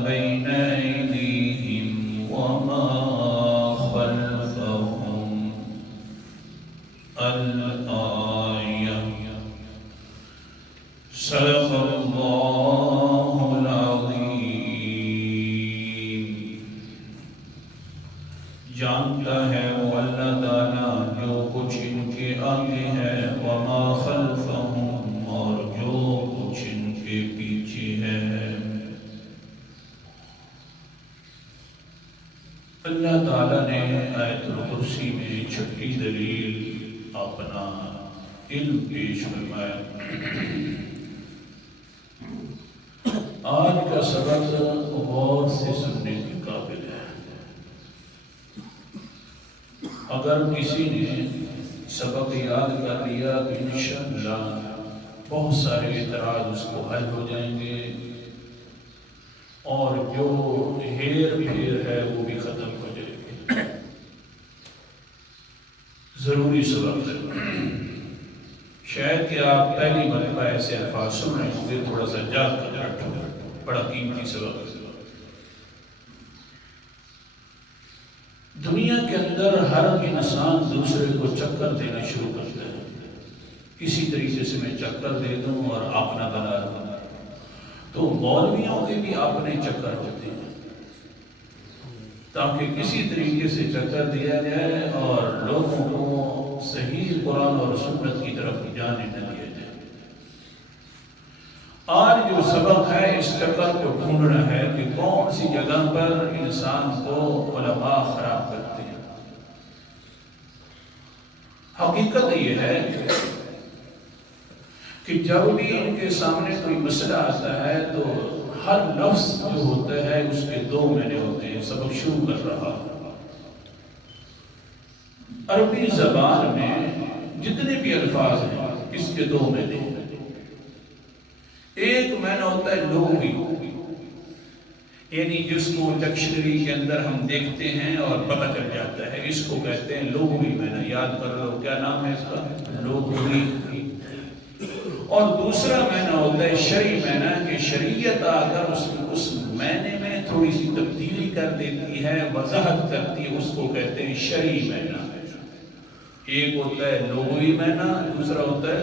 بين أيديهم وما خلفهم الآية صدق اللہ العظیم۔ جانتا ہے وہ اللہ تعالیٰ جو کچھ ان کے آگے ہے، وما خلفهم، اور جو کچھ ان کے پیچھے ہے۔ اللہ تعالیٰ نے آیت الکرسی میں چھٹی دلیل اپنا علم پیش فرمایا۔ آج کا سبق غور سے سننے کے قابل ہے۔ اگر کسی نے سبق یاد کر لیا تو انشاءاللہ بہت سارے اعتراض اس کو حل ہو جائیں گے، اور جو ہیر پھیر ہے وہ بھی ختم ہو جائے گی۔ ضروری سبق ہے، شاید کہ آپ پہلی مرتبہ ایسے الفاظ سن رہے ہوں گے، تھوڑا سا یاد کر رکھو، بڑا قیمتی سبق ہے۔ دنیا کے اندر ہر انسان دوسرے کو چکر دینا شروع کرتا ہے، کسی طریقے سے میں چکر دے دوں اور اپنا بنا لوں۔ تو مولویوں کے بھی اپنے چکر ہوتے ہیں، تاکہ کسی طریقے سے چکر دیا جائے اور لوگوں کو صحیح قرآن اور سنت کی طرف جانے نہ دیا جائے۔ آج جو سبق ہے اس چکر کو ڈھونڈنا ہے کہ کون سی جگہ پر انسان کو علماء خراب کرتے ہیں۔ حقیقت یہ ہے کہ جب بھی ان کے سامنے کوئی مسئلہ آتا ہے تو ہر لفظ جو ہوتا ہے اس کے دو معنی ہوتے ہیں۔ سبق شروع کر رہا، عربی زبان میں جتنے بھی الفاظ ہیں اس کے دو معنی ہیں۔ ایک معنی ہوتا ہے لغوی، یعنی جس کو ڈکشنری کے اندر ہم دیکھتے ہیں اور پتہ چل جاتا ہے، اس کو کہتے ہیں لغوی معنی۔ یاد کر لو کیا نام ہے اس کا، لغوی۔ اور دوسرا معنی ہوتا ہے شرعی معنی، کہ شریعت اگر اس معنی میں تھوڑی سی تبدیلی کر دیتی ہے، وضاحت کرتی ہے، اس کو کہتے ہیں شرعی معنی۔ ایک ہوتا ہے لغوی معنی، دوسرا ہوتا ہے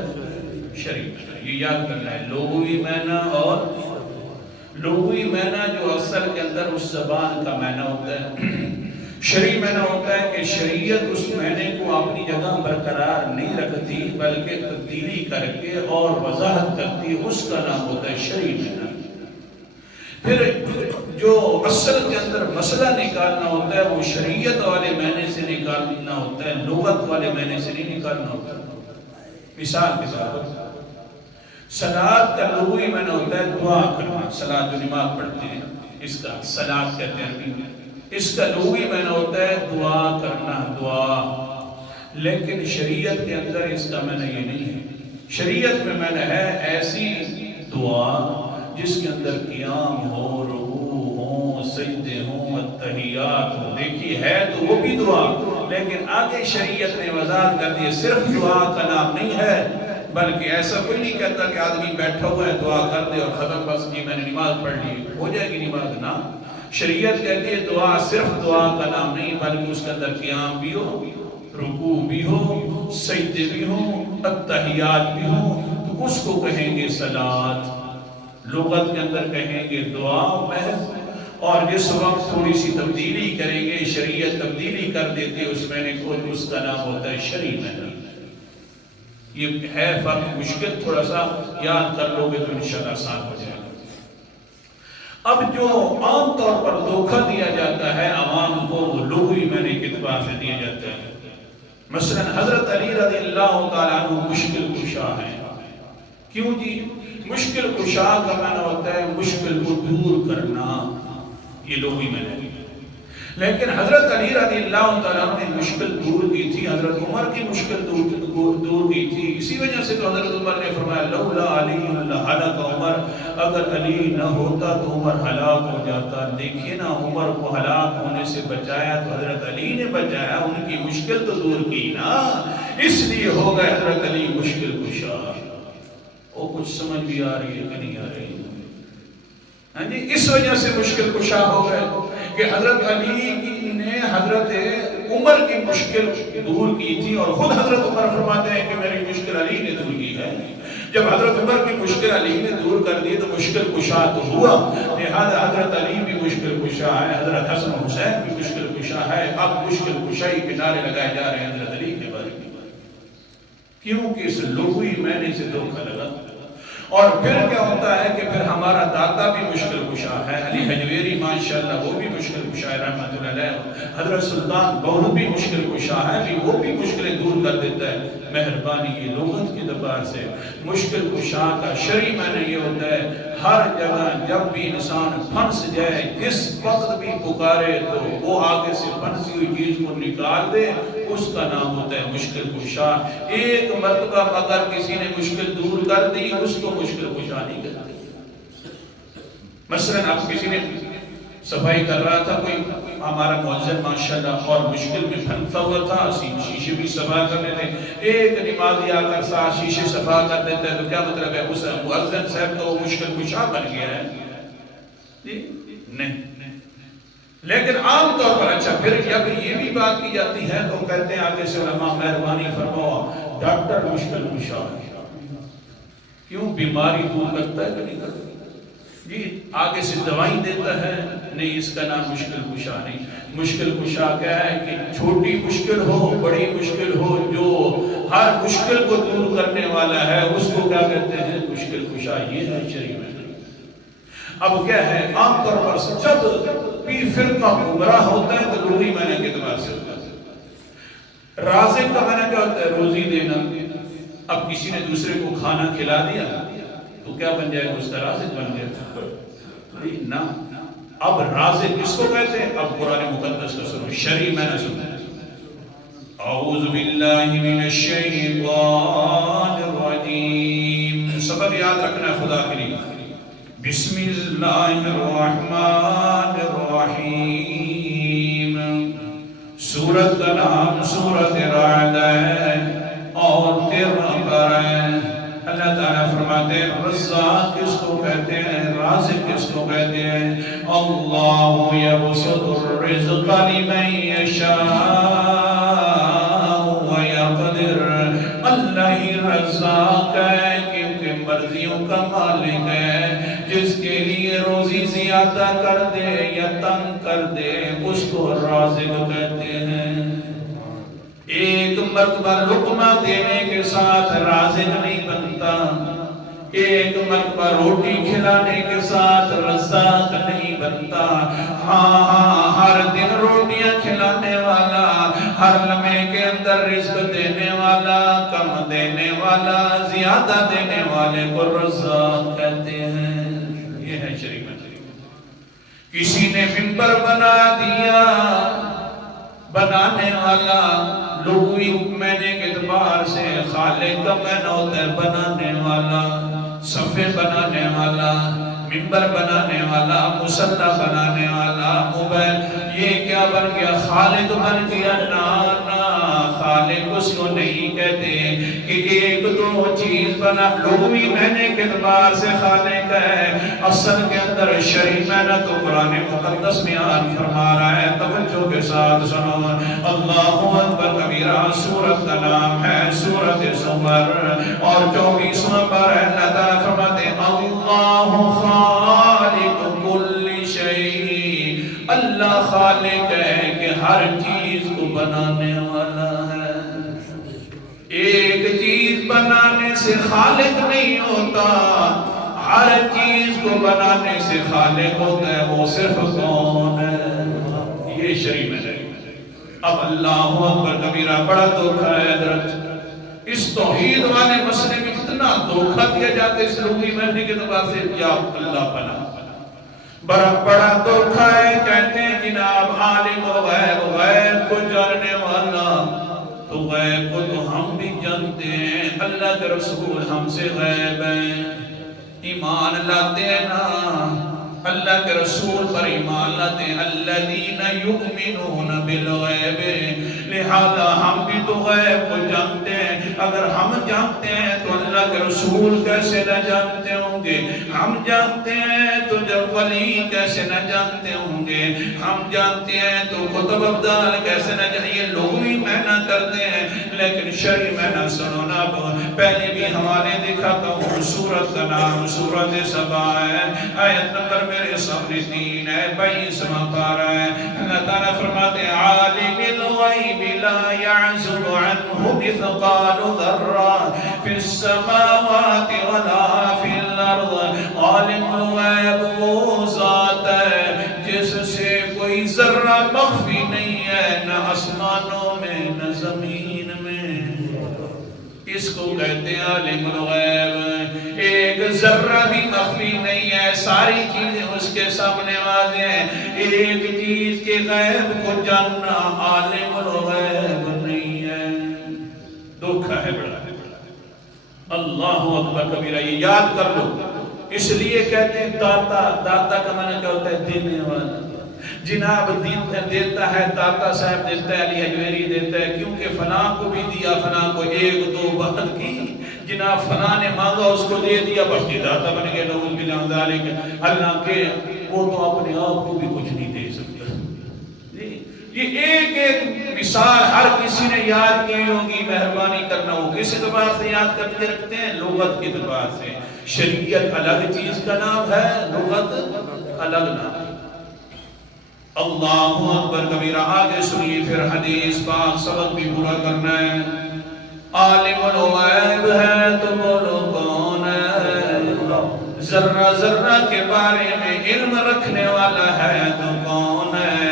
شرعی معنی۔ یہ یاد کرنا ہے، لغوی معنی اور لغوی معنی جو اصل کے اندر اس زبان کا معنی ہوتا ہے۔ شرعی معنی ہوتا ہے کہ شریعت اس معنی کو اپنی جگہ برقرار نہیں رکھتی بلکہ تبدیلی کر کے اور وضاحت کرتی ہے، اس کا نام ہوتا ہے شرعی معنی۔ پھر جو اصل کے اندر مسئلہ نکالنا ہوتا ہے وہ شریعت والے معنی سے نکالنا ہوتا ہے، لغت والے معنی سے نہیں نکالنا ہوتا۔ مثال کے طور پر صلاۃ کا لغوی معنی ہوتا ہے دعا کرنا، صلاۃ جو نماز پڑھتے ہیں اس کا صلاۃ کہتے ہیں عربی میں، اس کا لغوی معنی ہوتا ہے دعا کرنا، دعا۔ لیکن شریعت کے اندر اس کا معنی یہ نہیں ہے۔ شریعت میں معنی ہے ایسی دعا جس کے اندر قیام ہو، رکوع ہو، سجدے ہوں، التحیات ہو۔ دیکھیے ہے تو وہ بھی دعا، لیکن آگے شریعت نے وضاحت کر دی صرف دعا کا نام نہیں ہے، بلکہ ایسا کوئی نہیں کہتا کہ آدمی بیٹھا ہوا ہے دعا کر دے اور ختم، بس جی میں نے نماز پڑھ لی ہو جائے گی نماز، نہ۔ شریعت کہتی ہے دعا صرف دعا کا نام نہیں، بلکہ اس کے اندر قیام بھی ہو، رکوع بھی ہو، سجدے بھی ہوں، التحیات بھی ہوں، تو اس کو کہیں گے صلاۃ۔ لغت کے اندر کہیں گے دعا محض، اور جس وقت تھوڑی سی تبدیلی کریں گے، شریعت تبدیلی کر دیتی ہے اس معنی کو، اس کا نام ہوتا ہے شرعی معنی۔ یہ ہے فرق، مشکل تھوڑا سا یاد کر لو گے تو انشاءاللہ آسان ہو جائے گا۔ اب جو عام طور پر دھوکہ دیا جاتا ہے عوام کو، وہ لغوی معنی کے اعتبار سے دیا جاتا ہے۔ مثلا حضرت علی رضی اللہ تعالیٰ عنہ مشکل کشا ہیں۔ کیوں جی؟ مشکل کشا کا معنی ہوتا ہے مشکل کو دور کرنا، یہ لغوی معنی۔ لیکن حضرت علی رضی اللہ تعالیٰ عنہ نے مشکل دور کی تھی، حضرت عمر کی مشکل دور کی تھی۔ اسی وجہ سے تو حضرت عمر نے فرمایا لولا علی لہلک عمر، اگر علی نہ ہوتا تو عمر ہلاک ہو جاتا۔ دیکھیے نا، عمر کو ہلاک ہونے سے بچایا تو حضرت علی نے بچایا، ان کی مشکل تو دور کی نا، اس لیے ہو گئے حضرت علی مشکل کشا۔ وہ کچھ سمجھ بھی آ رہی ہے کہ نہیں آ رہی؟ ہاں جی، اس وجہ سے مشکل کشا ہو گئے کہ حضرت علی نے حضرت عمر کی مشکل دور کی تھی، اور خود حضرت عمر فرماتے ہیں کہ میری مشکل علی نے دور کی ہے۔ جب حضرت عمر کی مشکل علی نے دور کر دی تو مشکل کشا تو ہوا، لہذا حضرت علی بھی مشکل کشا ہے، حضرت حسن حسین بھی مشکل کشا ہے۔ اب مشکل کشائی کے نعرے لگائے جا رہے ہیں حضرت علی کے بارے میں، کیونکہ اس لغوی معنی سے دھوکہ لگا۔ اور پھر کیا ہوتا ہے کہ پھر ہمارا داتا بھی مشکل کشا ہے، علی حجویری ماشاءاللہ وہ بھی مشکل کشا ہے رحمۃ اللہ علیہ، حضرت سلطان بہو بھی مشکل کشا ہے، بھی وہ بھی مشکلیں دور کر دیتا ہے مہربانی کی لغت کی دربار سے۔ مشکل کشا کا شرعی معنی یہ ہوتا ہے ہر جگہ جب بھی انسان پھنس جائے، جس وقت بھی پکارے تو وہ آگے سے پھنسی ہوئی چیز کو نکال دے، اس کا نام ہوتا ہے مشکل کشا۔ ایک مرتبہ اگر کسی نے مشکل دور کر دی اس کو مشکل کشا نہیں کرتے۔ مثلا اب کسی نے صفائی کر رہا تھا کوئی ہمارا مؤذن ماشاءاللہ، اور مشکل میں پھنسا ہوا تھا، شیشے بھی صفا کر لیتے، ایک نمازی آ کر ساتھ شیشے صفا کر دیتا ہے تو کیا مطلب ہے اس مؤذن صاحب تو وہ مشکل کشا بن گیا ہے؟ نہیں۔ لیکن عام طور پر اچھا پھر جب یہ بھی بات کی جاتی ہے تو کہتے ہیں آگے سے علماء مہربانی فرماؤ ڈاکٹر مشکل کشا ہے، کیوں بیماری دور کرتا ہے کہ نہیں کرتا؟ جی آگے سے دوائی دیتا ہے، نہیں، اس کا نام مشکل کشا نہیں۔ مشکل کشا کیا ہے کہ چھوٹی مشکل ہو بڑی مشکل ہو، جو ہر مشکل کو دور کرنے والا ہے اس کو کیا کہتے ہیں مشکل کشا۔ یہ ہے شریعت میں۔ اب کیا ہے عام طور پر جب بھی فرقہ گمراہ ہوتا ہے تو لغوی معنی کے اعتبار سے ہوتا ہے۔ رازق کا معنی کیا ہوتا ہے؟ روزی دینا۔ اب کسی نے دوسرے کو کھانا کھلا دیا تو کیا بن جائے گا؟ اس کا رازق بن گیا نا۔ اب رازق کس کو کہتے ہیں؟ اب قرآن مقدس کا سنو، شرعی معنی سنو۔ اعوذ باللہ من الشیطان الرجیم، سبب یاد رکھنا ہے خدا کے لیے۔ بسم اللہ الرحمن الرحیم۔ سورت کا نام سورت رعد ہے اور 13 نمبر ہے۔ اللہ تعالیٰ فرماتے ہیں رزاق کس کو کہتے ہیں، رازق کس کو کہتے ہیں؟ اللہ یبسط الرزق لمن یشاء ویقدر۔ اللہ ہی رزاق ہے کیونکہ مرضیوں کا مالک ہے، جس کے لیے روزی زیادہ کر دے یا تنگ کر دے اس کو رازق کہتے ہیں۔ ایک مرتبہ لقمہ دینے کے ساتھ رازق نہیں بنتا، ایک مرتبہ روٹی کھلانے کے ساتھ رزاق نہیں بنتا۔ ہاں ہر دن روٹیاں کھلانے والا، ہر لمحے کے اندر رزق دینے والا، کم دینے والا، زیادہ دینے والے کو رزاق کہتے ہیں۔ یہ ہے شریعت۔ کسی نے منبر بنا دیا، بنانے والا لغوی معنی کے اعتبار سے خالق کا معنی ہوتا ہے بنانے والا، صفے بنانے والا، منبر بنانے والا، مصلی بنانے والا، موبائل، یہ کیا بن گیا؟ خالق بن گیا؟ نا، خالق اس کو نہیں کہتے کہ ایک دو چیز بنا۔ لغوی معنی کے اعتبار سے خالق ہے، اصل کے اندر شرعی معنی تو قرآن مقدس میں بیان فرما رہا ہے۔ توجہ کے ساتھ سنو، اللہ اکبر کبیرہ۔ سورت کا نام ہے سورت زمر اور 24واں پارہ ہے۔ اللہ تعالیٰ فرماتے ہیں اللہ خالق کل شیء، اللہ خالق ہے کہ ہر چیز کو بنانے والا ہے۔ ایک چیز بنانے سے خالق نہیں ہوتا، ہر چیز کو بنانے سے خالق ہوتا ہے۔ وہ صرف کون ہے؟ یہ شریعت میں ہے۔ اب اللہ اکبر کبیرہ، بڑا دھوکہ ہے حضرت۔ اس توحید والے مسئلے میں اتنا دھوکہ دیا جاتا ہے اس لغوی معنی کے اعتبار سے، یا اللہ پناہ۔ بڑا دھوکہ ہے، کہتے ہیں جناب عالم الغیب، غیب کو جاننے والا، تو غیب کو تو ہم بھی جانتے ہیں، اللہ کے رسول ہم سے غیب ہیں، ایمان لاتے ہیں نا، اللہ کے رسول پر ایمان لاتے ہیں۔ الذین یؤمنون بالغیب، لہذا ہم بھی تو غیب کو جانتے ہیں۔ اگر ہم جانتے ہیں تو اللہ کے رسول کیسے نہ جانتے ہوں گے؟ ہم جانتے ہیں تو جب ولی کیسے نہ جانتے ہوں گے؟ ہم جانتے ہیں تو کتب ابدال کیسے نہ جانتے؟ یہ لوگ بھی معنی کرتے ہیں لیکن شرعی معنی سنو نا۔ پہلے بھی حوالے دکھاتا ہوں، سورت کا نام سورت سبا ہے، آیت نمبر میرے سامنے 3 ہے، 22واں پارہ ہے۔ اللہ تعالیٰ فرماتے ہیں عالم الغیب لا يعزب عنہ مثقال ذرہ فی السماوات ولا فی الارض۔ عالم الغیب وہ ذات ہے جس سے کوئی ذرہ مخفی نہیں ہے، نہ آسمانوں میں نہ زمین میں۔ اس کو کہتے ہیں عالم الغیب۔ ایک ذرہ بھی مخفی نہیں ہے، ساری چیزیں اس کے سامنے واضح ہیں۔ ایک چیز کے غیب کو جاننا عالم الغیب نہیں ہے، دھوکہ ہے بڑا۔ اللہ اکبر کبیرہ، یہ یاد کر لو۔ اس لیے کہتے ہیں داتا، داتا کا معنی کیا ہوتا ہے؟ دینے والا۔ جناب دیتا ہے، داتا صاحب دیتا ہے، علی حجویری دیتا ہے، کیونکہ فلاں کو بھی دیا، فلاں کو 1 2 بہت کی، جناب فلاں نے مانگا اس کو دے دیا، بس یہ داتا بن گیا، نعوذ باللہ ذالک۔ حالانکہ وہ تو اپنے آپ کو بھی کچھ نہیں دے سکتا۔ یہ ایک ایک مثال ہر کسی نے یاد کی ہوگی، مہربانی کرنا ہو۔ کس اعتبار سے یاد کرتے رکھتے ہیں؟ لغت کے اعتبار سے۔ شریعت الگ چیز کا نام ہے، لغت الگ نام ہے۔ اللہ اکبر کبیرہ۔ آگے سنیے پھر حدیث پاک، سبق بھی پورا کرنا ہے۔ عالم الغیب ہے تو بولو کون ہے؟ ذرہ ذرہ کے بارے میں علم رکھنے والا ہے تو کون ہے؟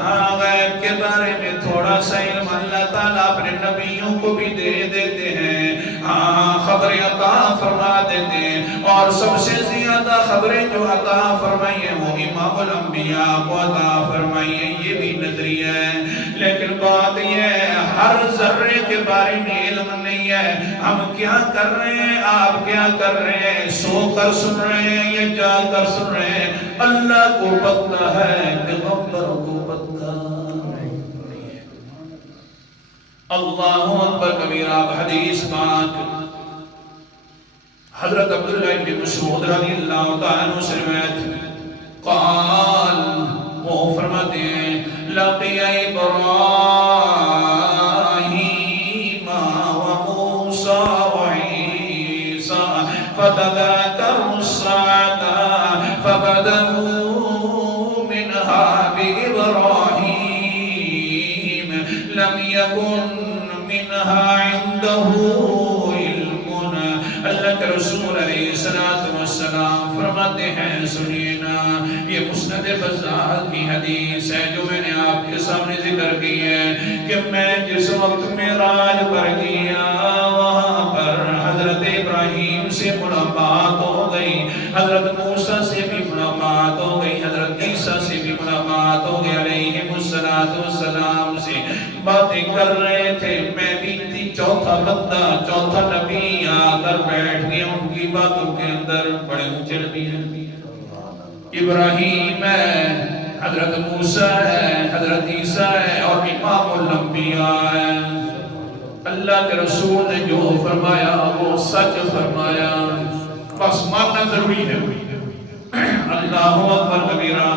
ہاں، غیب کے بارے میں تھوڑا سا علم اللہ تعالیٰ اپنے نبیوں کو بھی دے دیتے ہیں، ہاں خبریں عطا فرما دیتے ہیں، اور سب سے زیادہ خبریں جو عطا فرمائی ہیں وہ امام الانبیاء کو عطا فرمائی ہیں۔ یہ بھی نظریہ ہے، لیکن بات یہ ہے ہر ذرے کے بارے میں علم نہیں ہے۔ ہم کیا کر رہے ہیں، آپ کیا کر رہے ہیں، سو کر سن رہے ہیں یا جا کر سن رہے ہیں، اللہ کو پتہ ہے، پیغمبر کو پتہ نہیں ہے۔ اللہ اکبر کبیرہ۔ حدیث پاک حضرت عبداللہ بن مسعود رضی اللہ تعالیٰ عنہ سے روایت، قال، وہ فرماتے ہیں لقی ابراہیم وموسیٰ وعیسیٰ فتذاکروا الساعة فبدأوا منها بإبراہیم لم يكن منها عنده علم۔ اللہ کے رسول علیہ السلام فرماتے ہیں، سنیے نا، یہ مسند بزار کی حدیث ہے جو میں نے آپ کے سامنے ذکر کی ہے کہ میں جس وقت معراج پر گیا وہاں پر حضرت ابراہیم سے ملاقات ہو گئی، حضرت موسیٰ سے بھی ملاقات ہو گئی، حضرت عیسیٰ سے بھی ملاقات ہو گئی، علیہ السلام سے باتیں کر رہے تھے۔ میں بھی چوتھا بندہ، چوتھا نبی آ کر بیٹھ گیا ان کی باتوں کے اندر۔ بڑے اونچے نبی ہیں، ابراہیم ہے، حضرت موسیٰ ہے، حضرت عیسیٰ ہے اور امام الانبیاء ہے۔ اللہ کے رسول نے جو فرمایا وہ سچ فرمایا، بس ماننا ضروری ہے۔ اللہ اکبر کبیرہ۔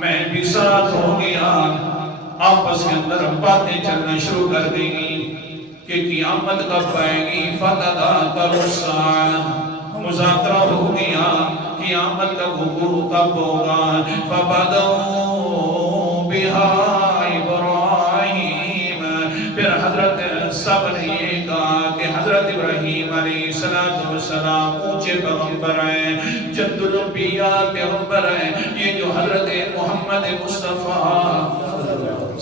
میں بھی ساتھ ہو گیا، آپس کے اندر باتیں چلنا شروع کر دیں گی کہ قیامت کب آئے گی، فتذاکروا الساعة، مذاکرہ ہو گیا قیامت کا وقوع کب ہوگا، فبدأوا بها ابراہیم، پھر حضرت سب نے یہ کہا کہ حضرت ابراہیم علیہ السلام اونچے پیغمبر ہیں، جد الانبیاء پیغمبر ہیں، یہ جو حضرت محمد مصطفیٰ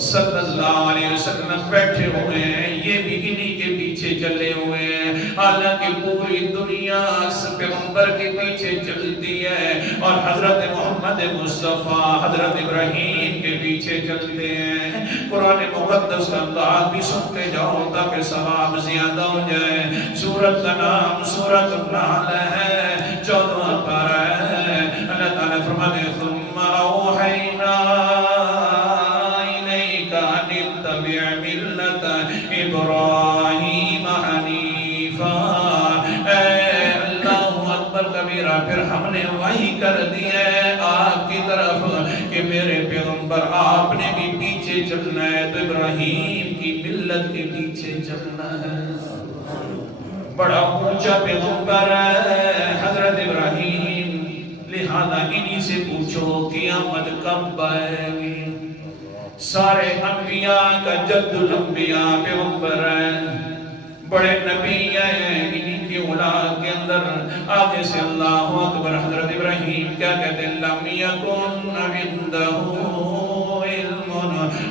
صلی اللہ علیہ وسلم بیٹھے ہوئے ہیں یہ بھی انہی کے پیچھے چلے ہوئے ہیں۔ حالانکہ پوری دنیا اس پیغمبر کے پیچھے چلتی ہے اور حضرت محمد مصطفیٰ حضرت ابراہیم کے پیچھے چلتے ہیں۔ قرآن مقدس کا انداز بھی سنتے جاؤ تاکہ ثواب زیادہ ہو جائے۔ سورت کا نام سورت النحل ہے، 14واں پارہ ہے۔ اللہ تعالیٰ فرماتے ہیں ثم اوحینا ابراہیم حنیفا، اے اللہ اکبر کبیرہ، پھر ہم نے وحی کر دی ہے پیچھے چلنا ہے تو ابراہیم کی ملت کے پیچھے چلنا ہے. بڑا اونچا پیغمبر ہے حضرت ابراہیم، لہذا انہی سے پوچھو قیامت کب آئے گی. سارے انبیاء کا جد الانبیاء پیغمبر ہے، بڑے نبی ہیں، انہی کی اولاد کے اندر. آگے سے اللہ اکبر. حضرت ابراہیم کیا کہتے ہیں؟ لم یکن عندہ علم.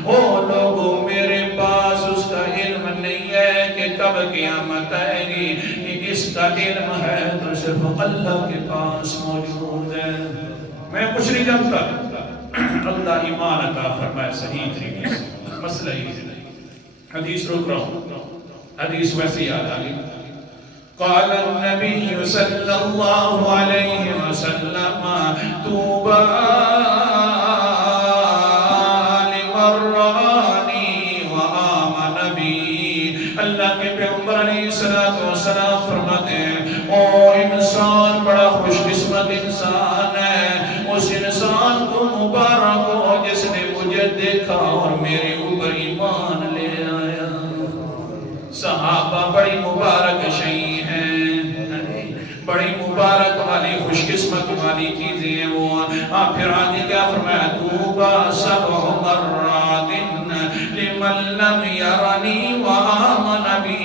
او لوگوں میرے پاس اس کا علم نہیں ہے کہ کب قیامت آئے گی. اس کا علم ہے تو صرف اللہ کے پاس موجود ہے. میں کچھ نہیں جانتا. اللہ ایمان عطا فرمائے صحیح طریقے سے. مسئلہ ہی حدیث روک رہا ہوں، حدیث ویسے یاد آ گئی. قال النبی صلی اللہ علیہ وسلم طوبى لمن رآنی وآمن بی. اللہ کے پیغمبر علیہ السلام فرماتے ہیں او انسان بڑا خوش قسمت انسان ہے اس انسان کو مبارک ہو جس نے مجھے دیکھا اور میرے اوپر ایمان لے آیا. صحابہ بڑی مبارک شئی ہیں، بڑی مبارک والی خوش قسمت والی چیزیں ہیں وہ. پھر آگے کیا فرمایا؟ طوبى سبع مرات لمن لم يرني وآمن بي.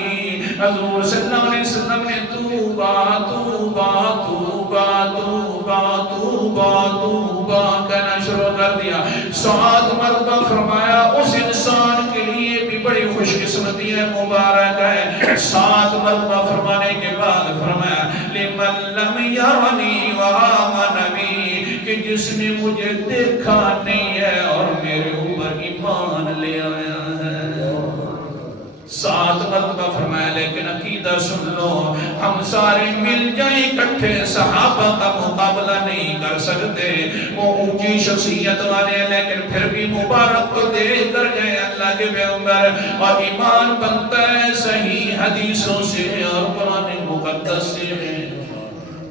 حضور صلی اللہ علیہ وسلم نے طوبى طوبى طوبى طوبى طوبى طوبى کہنا شروع کر دیا. 7 مرتبہ فرمایا. اس انسان کے لیے بھی بڑی خوش قسمتی ہے، مبارک ہے. 7 مرتبہ فرمانے کے بعد فرمایا لمن لم يرني وآمن بي، کہ جس نے مجھے دیکھا نہیں ہے اور میرے اوپر ایمان لے آیا ہے. 7 مرتبہ فرمایا. لیکن عقیدہ سن لو، ہم سارے مل جائیں اکٹھے صحابہ کا مقابلہ نہیں کر سکتے. وہ اونچی شخصیت والے ہیں لیکن پھر بھی مبارک کو دے کر گئے اللہ کے پیغمبر. اور ایمان بنتا ہے صحیح حدیثوں سے اور قرآن مقدس سے.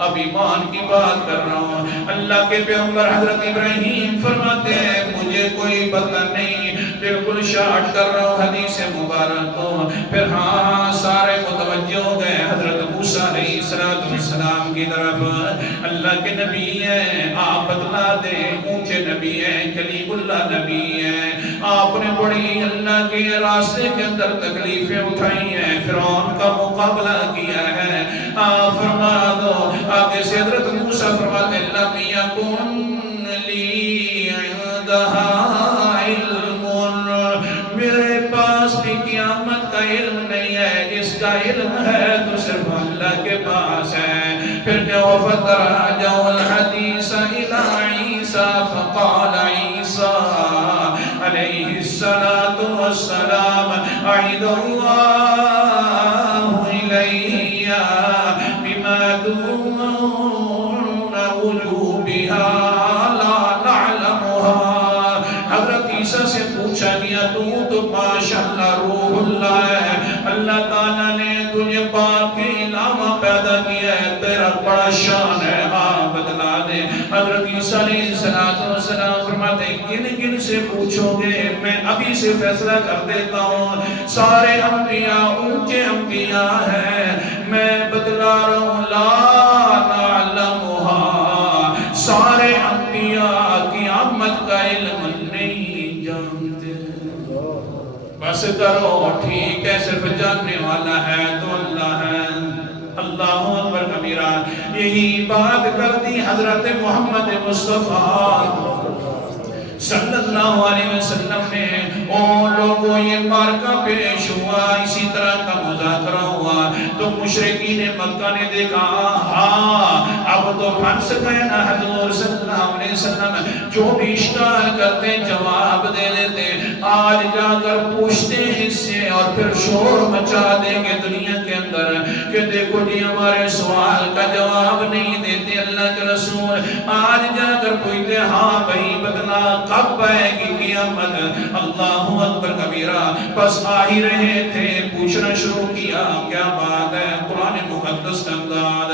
اب ایمان کی بات کر رہا ہوں. اللہ کے پیغمبر حضرت ابراہیم فرماتے ہیں مجھے کوئی پتہ نہیں، بالکل شارٹ کر رہا ہوں حدیث مبارک کو. پھر ہاں سارے متوجہ ہو گئے حضرت موسیٰ علیہ السلام کی طرف. اللہ کے نبی ہیں، آپ بتلا دیں. اونچے نبی ہیں، کلیم اللہ نبی ہیں. آپ نے بڑی اللہ کے راستے کے اندر تکلیفیں اٹھائی ہیں، فرعون کا مقابلہ کیا ہے. آپ فرما دو. آگے سے حضرت موسیٰ فرماتے ہیں لم یکن لی عندہا علم. میرے پاس بھی قیامت کا علم نہیں ہے، اس کا علم ہے تو صرف اللہ کے پاس ہے. پھر جو فتراجعوا الحدیث الی عیسیٰ فقال عیسیٰ علیہ السلام اعید اللہ الیہ بما دون قلوبها لا نعلمها. حضرت عیسیٰ سے پوچھا گیا تو ماشاءاللہ روح اللہ ہے، اللہ تعالیٰ نے تجھے پاک کے علاوہ پیدا کیا ہے، تیرا بڑا شان ہے. آپ بتلا دیں. حضرت عیسیٰ علیہ السلام فرماتے ہیں کن کن سے پوچھو گے، میں ابھی سے فیصلہ کر دیتا ہوں. سارے انبیاء اونچے انبیاء ہیں، میں بتلا رہا ہوں لا نعلمها. سارے انبیاء قیامت کا علم نہیں جانتے. بس کرو ٹھیک ہے، صرف جاننے والا ہے تو اللہ ہے. اللہ اکبر کبیرہ. یہی بات کر دی حضرت محمد مصطفیٰ صلی اللہ علیہ وسلم نے. او لوگوں یہ مارکہ پیش ہوا، اسی طرح کا مذاکرہ ہوا تو مشرکین مکہ نے دیکھا ہاں اب تو پھنس گئے نا. حضور صلی اللہ علیہ وسلم جو بھی اشکال کرتے جواب دے دیتے. آج جا کر پوچھتے ہیں اس سے اور پھر شور مچا دیں گے دنیا کے اندر کہ دیکھو جی ہمارے سوال کا جواب نہیں دیتے اللہ کے رسول. آج جا کر پوچھتے ہاں بھائی بدلا کب آئے گی قیامت. اللہ اکبر کبیرہ. بس آ ہی رہے تھے پوچھنا شروع کیا کیا بات ہے. قرآن مقدس کا انداز،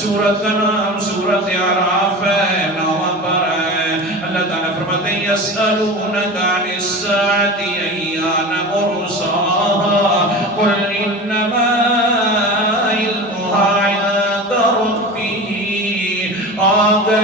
سورت کا نام سورت اعراف ہے، 9 پر ہے. اللہ تعالیٰ فرماتے ہیں يسألونك عن الساعة أيان مرساها قل إنما علمها عند ربي. آگئے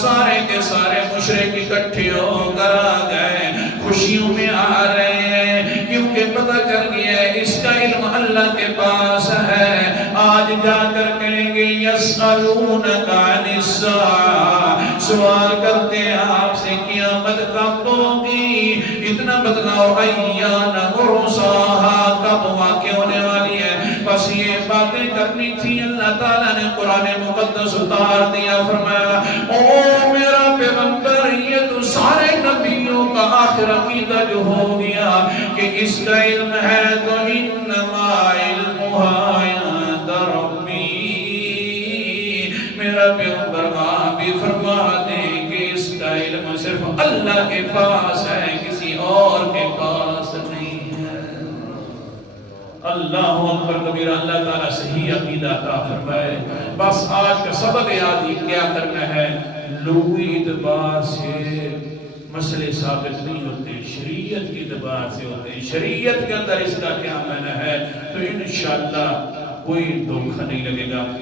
سارے کے سارے مشرک اکٹھے ہو کر آ گئے، خوشیوں میں آ رہے ہیں، کیونکہ پتہ چل گیا ہے اس کا علم اللہ کے پاس ہے۔ آج جا کر کہیں گے یسألونک عن الساعة، سوال کرتے ہیں آپ سے قیامت کب ہوگی؟ اتنا بتلاؤ ایان مرساها، کب واقع ہونے والی ہے؟ بس یہ باتیں کرنی تھی، اللہ تعالیٰ نے قرآن مقدس اتار دیا، فرمایا او میرا پیغمبر یہ تو سارے نبیوں کا آخر عقیدہ جو ہو گیا کہ اس کا علم ہے تو انما علمها عند ربی۔ میرا پیغمبر آپ بھی فرما دیں کہ اس کا علم صرف اللہ کے پاس ہے، کسی اور کے پاس نہیں ہے۔ اللہ اکبر کبیرہ، اللہ تعالیٰ صحیح عقیدہ عطا فرمائے۔ بس آج کا سبق یاد ہی کیا کرنا ہے، لغوی اعتبار سے مسئلے ثابت نہیں ہوتے، شریعت کے اعتبار سے ہوتے ہیں، شریعت کے اندر اس کا کیا معنی ہے، تو انشاءاللہ کوئی دھوکہ نہیں لگے گا۔